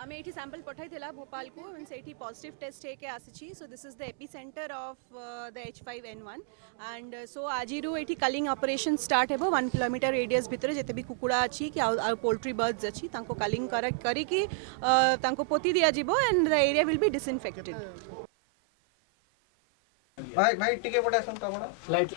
आमे एठी सैंपल पठाई थिला भोपाल को एंड सेठी पॉजिटिव टेस्ट है के आसीची so this is the epicenter of the H5N1 and so आजिरु एठी कलिंग ऑपरेशन स्टार्ट हेबो 1 किलोमीटर रेडियस भितर जेते भी कुकुड़ा अछि कि आ पोल्ट्री बर्ड्स अछि तांको कलिंग करी कि तांको पोती दिया जिवो and the area will be disinfected भाई भाई टिके पड़े आसन तो आपण लाइट